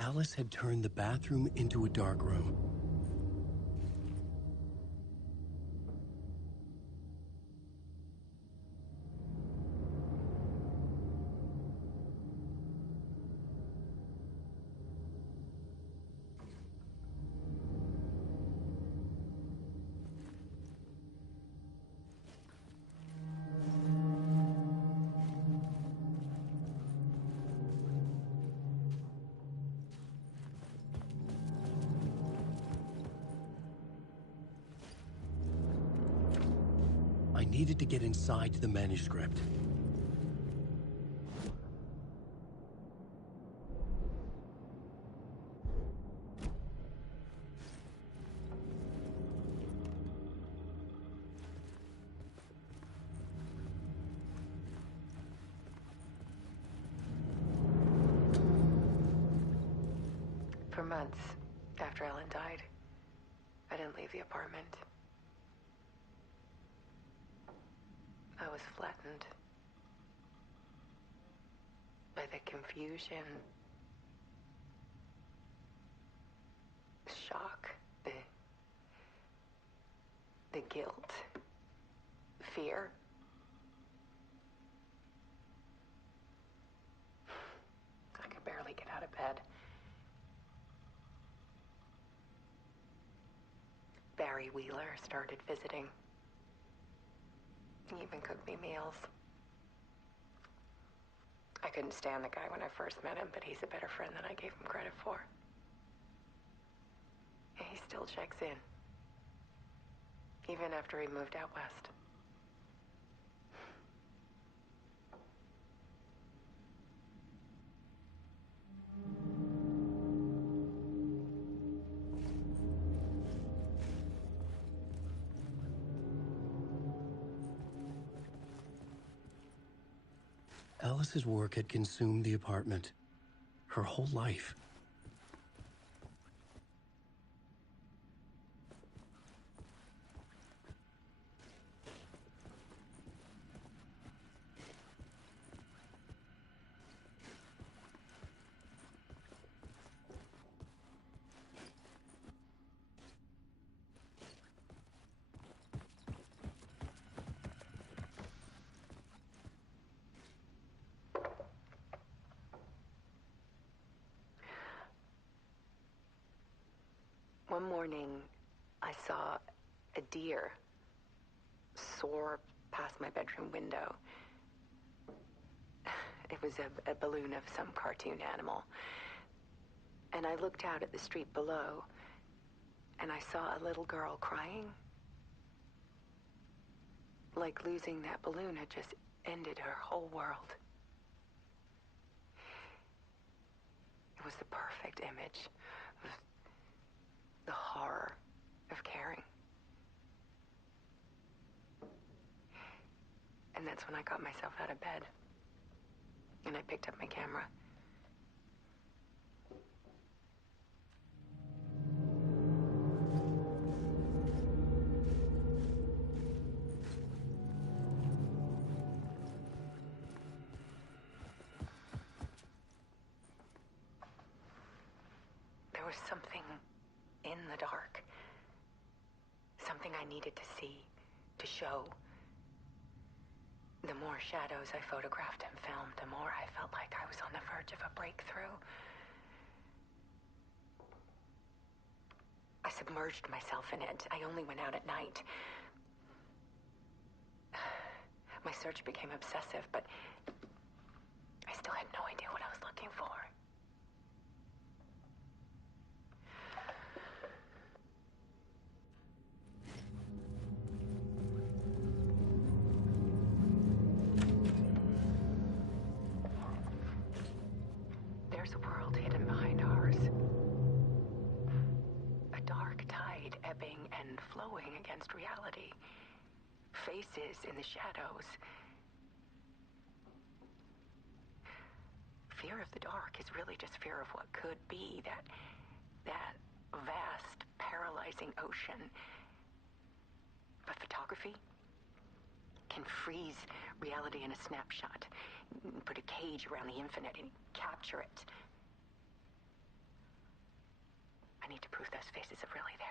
Alice had turned the bathroom into a dark room. I needed to get inside the manuscript. For months after Ellen died, I didn't leave the apartment. I was flattened by the confusion, shock, the guilt, fear. I could barely get out of bed. Barry Wheeler started visiting. He even cooked me meals. I couldn't stand the guy when I first met him, but he's a better friend than I gave him credit for. And he still checks in, even after he moved out west. Alice's work had consumed the apartment, her whole life. One morning, I saw a deer soar past my bedroom window. It was a balloon of some cartoon animal. And I looked out at the street below, and I saw a little girl crying. Like losing that balloon had just ended her whole world. It was the perfect image of the horror of caring. And that's when I got myself out of bed. And I picked up my camera. There was something in the dark. Something I needed to see, to show. The more shadows I photographed and filmed, the more I felt like I was on the verge of a breakthrough. I submerged myself in it. I only went out at night. My search became obsessive, but I still had no idea what I was looking for. There's a world hidden behind ours. A dark tide ebbing and flowing against reality. Faces in the shadows. Fear of the dark is really just fear of what could be, that vast, paralyzing ocean. But photography can freeze reality in a snapshot, put a cage around the infinite and capture it. I need to prove those faces are really there.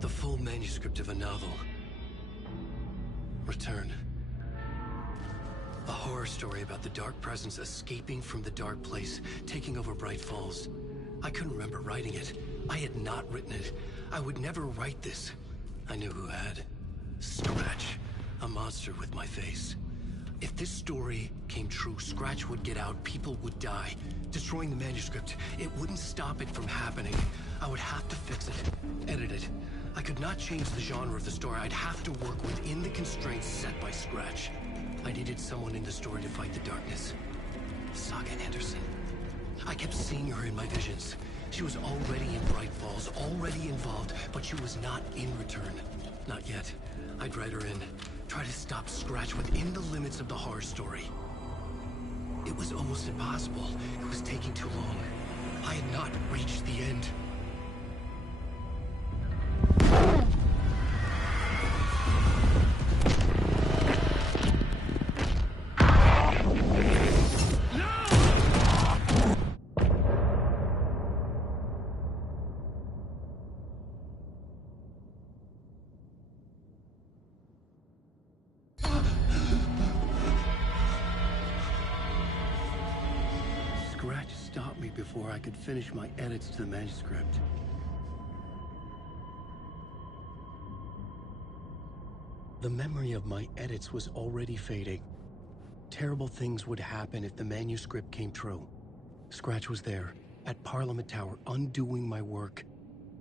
The full manuscript of a novel. Return. A horror story about the dark presence escaping from the dark place, taking over Bright Falls. I couldn't remember writing it. I had not written it. I would never write this. I knew who had. Scratch. A monster with my face. If this story came true, Scratch would get out, people would die. Destroying the manuscript, it wouldn't stop it from happening. I would have to fix it, edit it. I could not change the genre of the story. I'd have to work within the constraints set by Scratch. I needed someone in the story to fight the darkness. Saga Anderson. I kept seeing her in my visions. She was already in Bright Falls, already involved, but she was not in Return. Not yet. I'd write her in. Try to stop Scratch within the limits of the horror story. It was almost impossible. It was taking too long. I had not reached the end. Scratch stopped me before I could finish my edits to the manuscript. The memory of my edits was already fading. Terrible things would happen if the manuscript came true. Scratch was there, at Parliament Tower, undoing my work.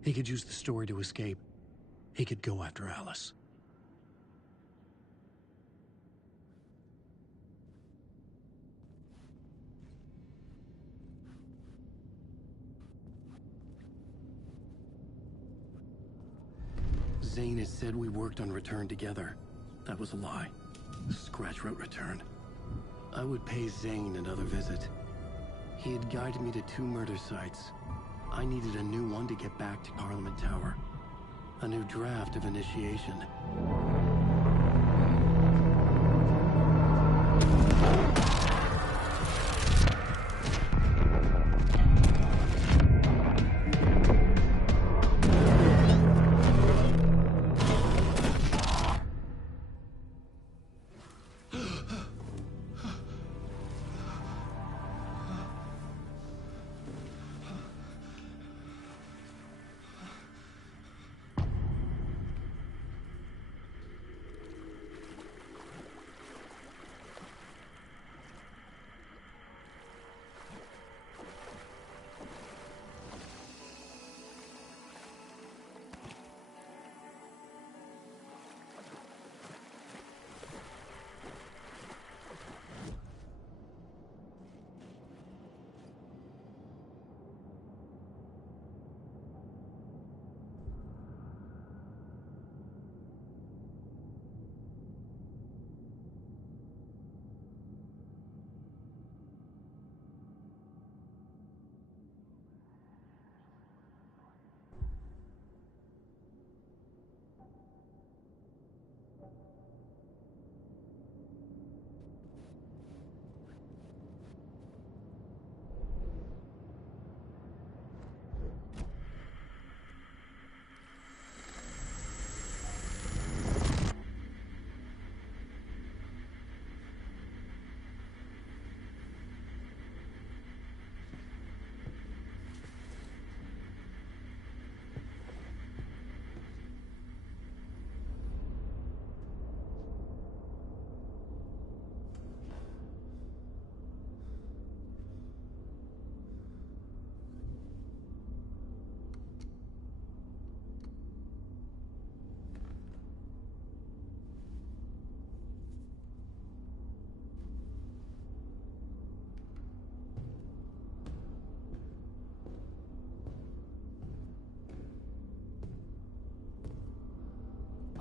He could use the story to escape. He could go after Alice. Zane had said we worked on Return together. That was a lie. Scratch wrote Return. I would pay Zane another visit. He had guided me to 2 murder sites. I needed a new one to get back to Parliament Tower. A new draft of initiation.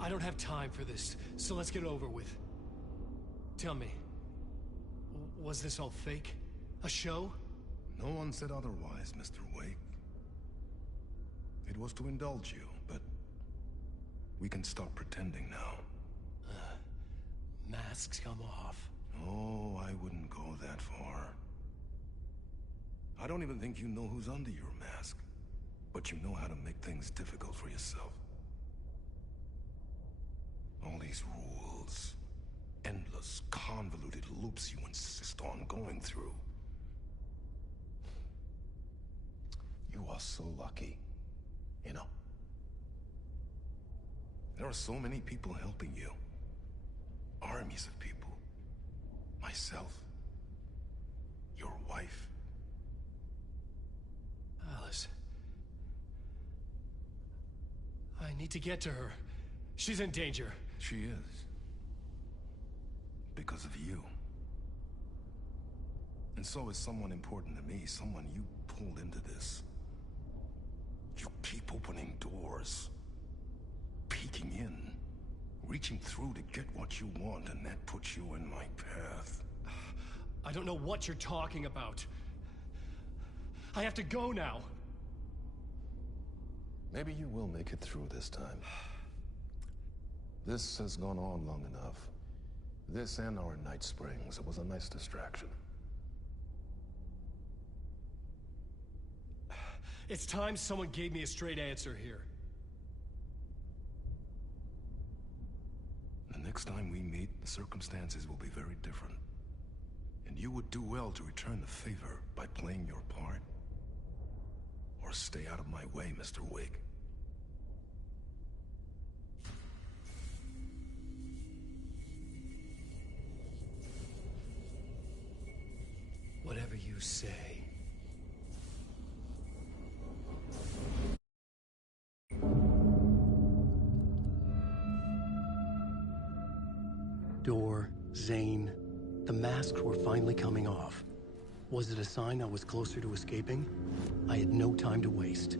I don't have time for this, so let's get it over with. Tell me, was this all fake? A show? No one said otherwise, Mr. Wake. It was to indulge you, but we can stop pretending now. Masks come off. Oh, I wouldn't go that far. I don't even think you know who's under your mask, but you know how to make things difficult for yourself. All these rules, endless, convoluted loops you insist on going through. You are so lucky, you know. There are so many people helping you. Armies of people. Myself. Your wife. Alice. I need to get to her. She's in danger. She is. Because of you. And so is someone important to me, someone you pulled into this. You keep opening doors. Peeking in. Reaching through to get what you want, and that puts you in my path. I don't know what you're talking about. I have to go now. Maybe you will make it through this time. This has gone on long enough. This and our night springs. It was a nice distraction. It's time someone gave me a straight answer here. The next time we meet, the circumstances will be very different. And you would do well to return the favor by playing your part. Or stay out of my way, Mr. Wig. Whatever you say. Door, Zane, the masks were finally coming off. Was it a sign I was closer to escaping? I had no time to waste.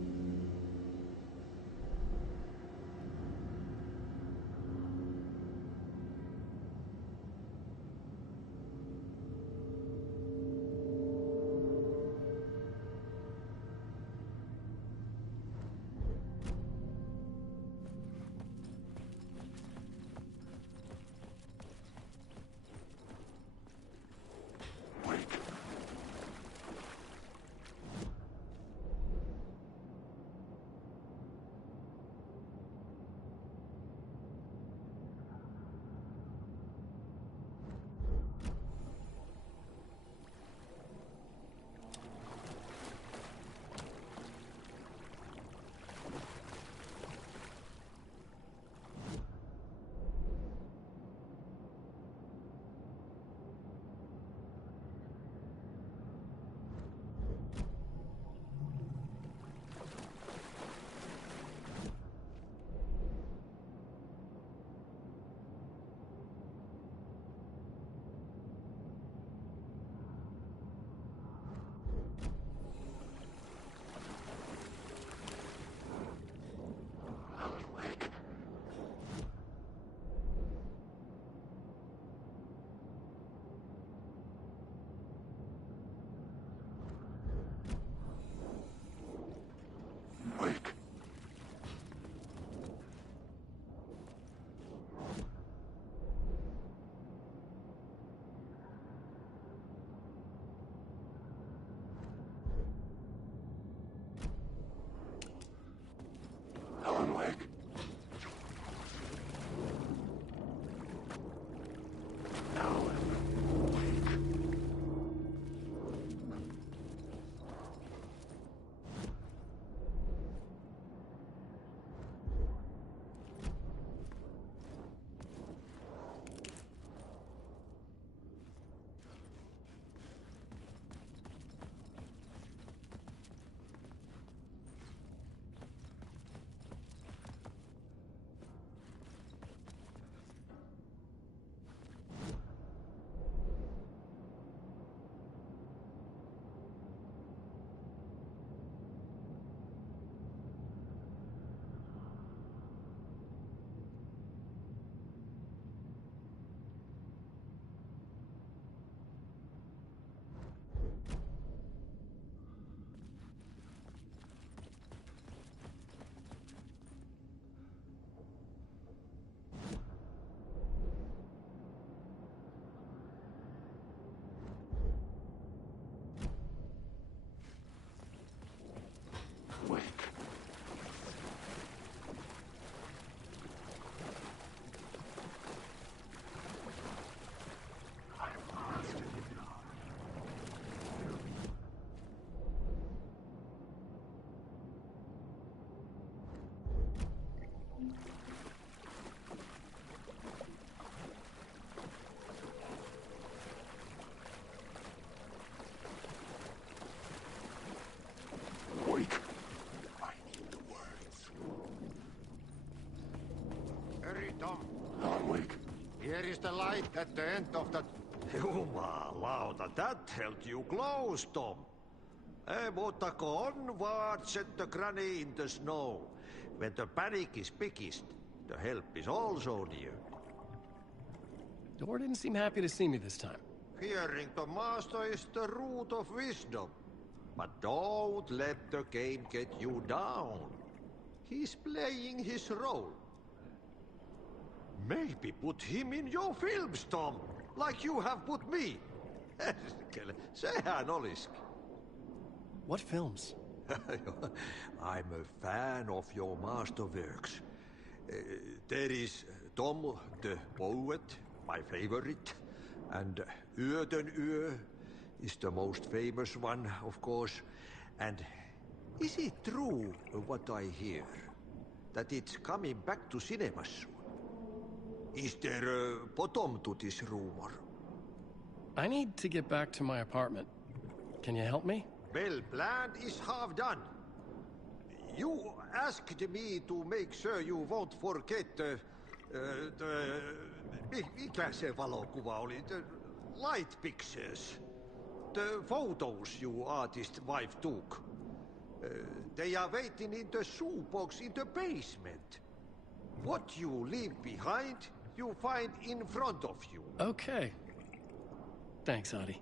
Tom. Hardwick. Here is the light at the end of the... Jumalauta, that held you close, Tom. Mutta onward, said the granny in the snow. When the panic is biggest, the help is also near. Door didn't seem happy to see me this time. Fearing the master is the root of wisdom. But don't let the game get you down. He's playing his role. Maybe put him in your films, Tom, like you have put me. Sehän olisikin. What films? I'm a fan of your masterworks. There is Tom the Poet, my favorite, and Yöden Yö is the most famous one, of course. And is it true what I hear, that it's coming back to cinemas soon? Is there a bottom to this rumor? I need to get back to my apartment. Can you help me? Well, plan is half done. You asked me to make sure you won't forget mikä se valokuva oli? The light pictures. The photos you artist wife took. They are waiting in the shoebox in the basement. What you leave behind, you find in front of you. Okay. Thanks, Adi.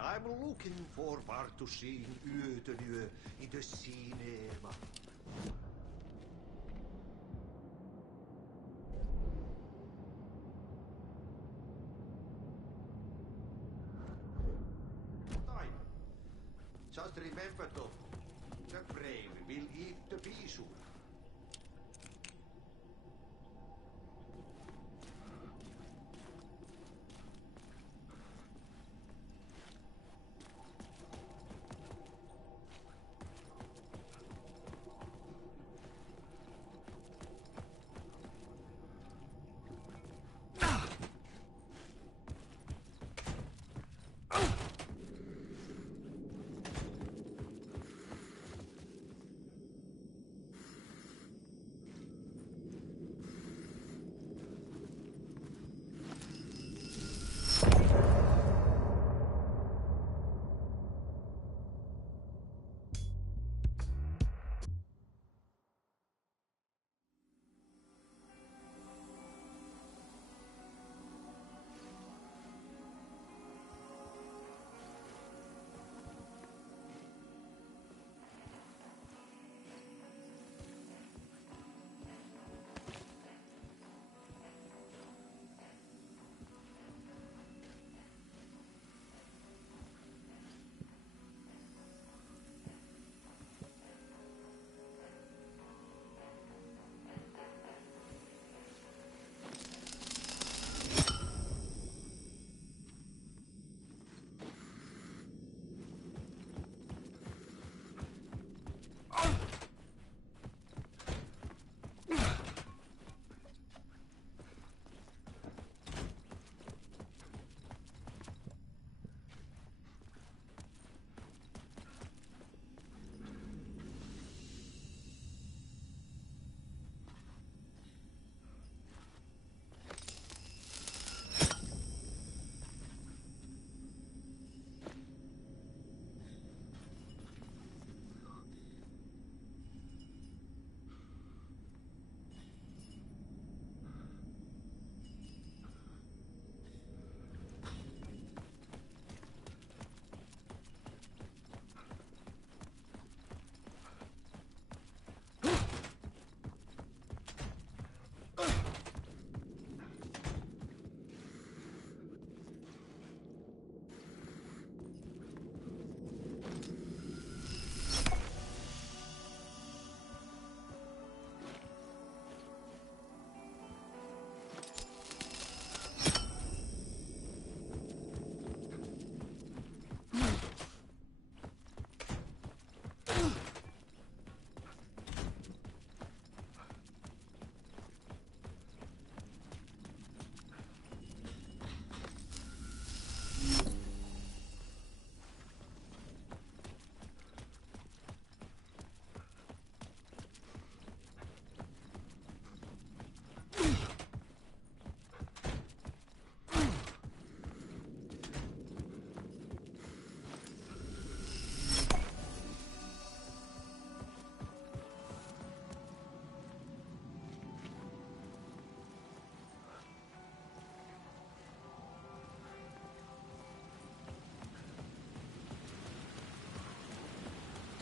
I'm looking forward to seeing Yöden Yö in the cinema. Time. Just remember, Tom, the brave will eat the beeswax.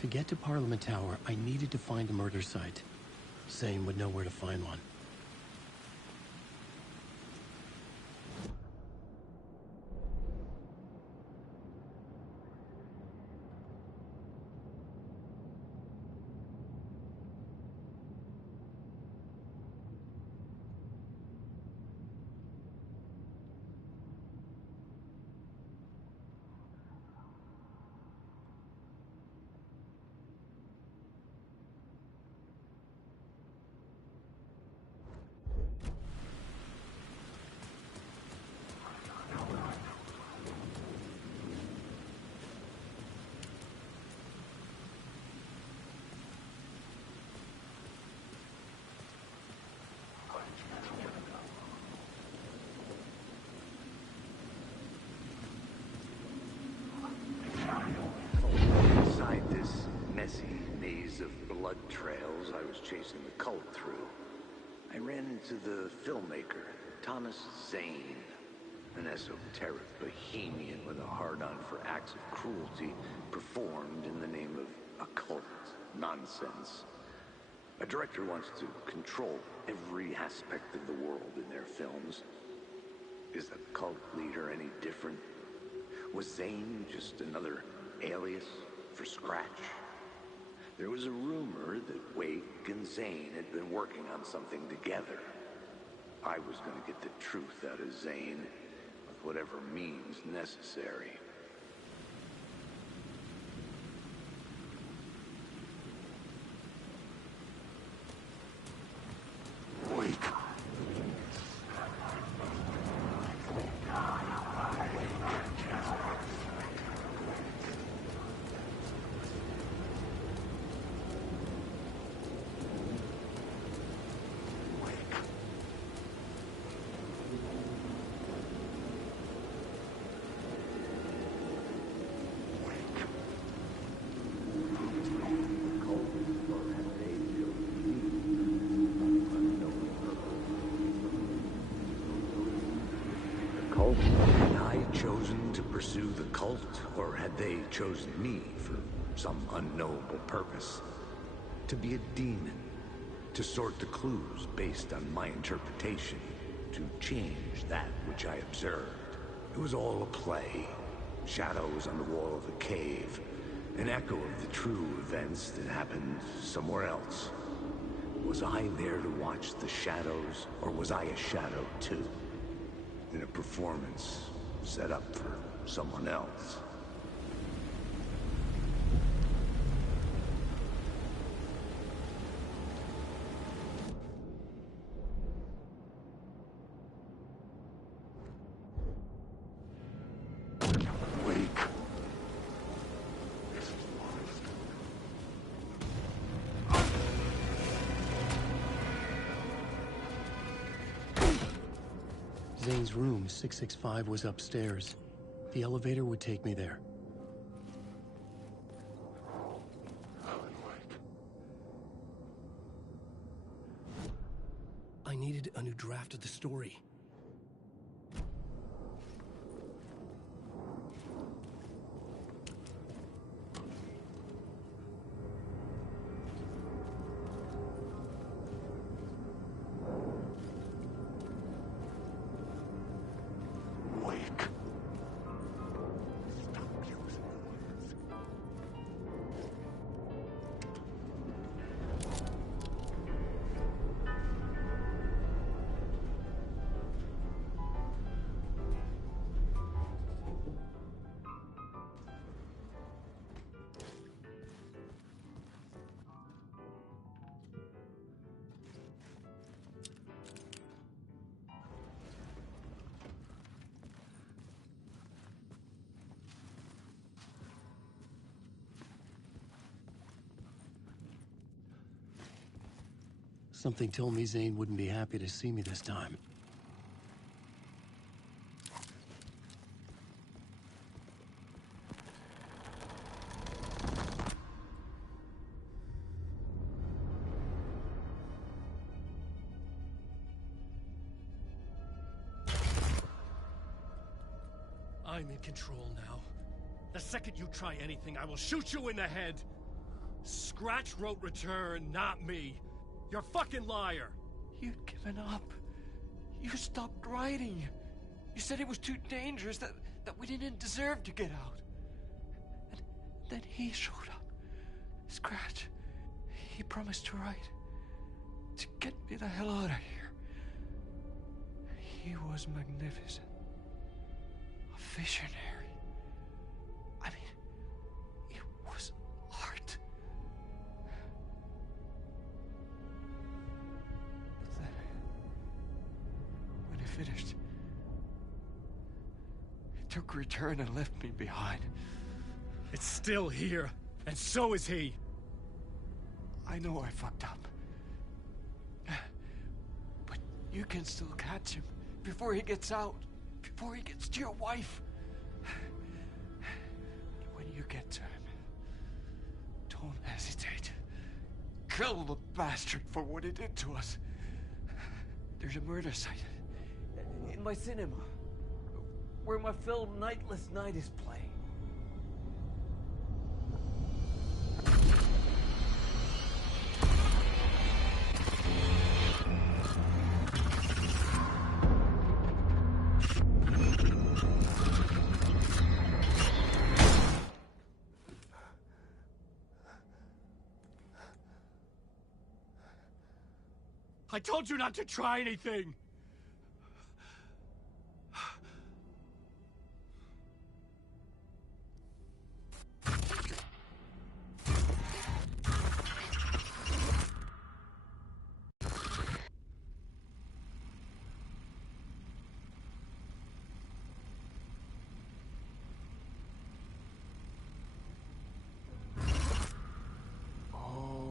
To get to Parliament Tower, I needed to find a murder site. Zane would know where to find one. Inside this messy maze of blood trails I was chasing the cult through, I ran into the filmmaker, Thomas Zane, an esoteric bohemian with a hard-on for acts of cruelty performed in the name of occult nonsense. A director wants to control every aspect of the world in their films. Is the cult leader any different? Was Zane just another alias for Scratch? There was a rumor that Wake and Zane had been working on something together. I was going to get the truth out of Zane with whatever means necessary. Had I chosen to pursue the cult, or had they chosen me for some unknowable purpose? To be a demon, to sort the clues based on my interpretation, to change that which I observed. It was all a play. Shadows on the wall of the cave, an echo of the true events that happened somewhere else. Was I there to watch the shadows, or was I a shadow too? In a performance set up for someone else. Zane's room, 665, was upstairs. The elevator would take me there. I needed a new draft of the story. Something told me Zane wouldn't be happy to see me this time. I'm in control now. The second you try anything, I will shoot you in the head! Scratch wrote return, not me. You're a fucking liar. You'd given up. You stopped writing. You said it was too dangerous, that we didn't deserve to get out. And then he showed up. Scratch. He promised to write. To get me the hell out of here. He was magnificent. A visionary. I mean, it was art. But then, when he finished, he took return and left me behind. It's still here, and so is he. I know I fucked up. But you can still catch him before he gets out, before he gets to your wife. When you get to him, don't hesitate. Kill the bastard for what he did to us. There's a murder site in my cinema where my film Nightless Night is playing. I told you not to try anything!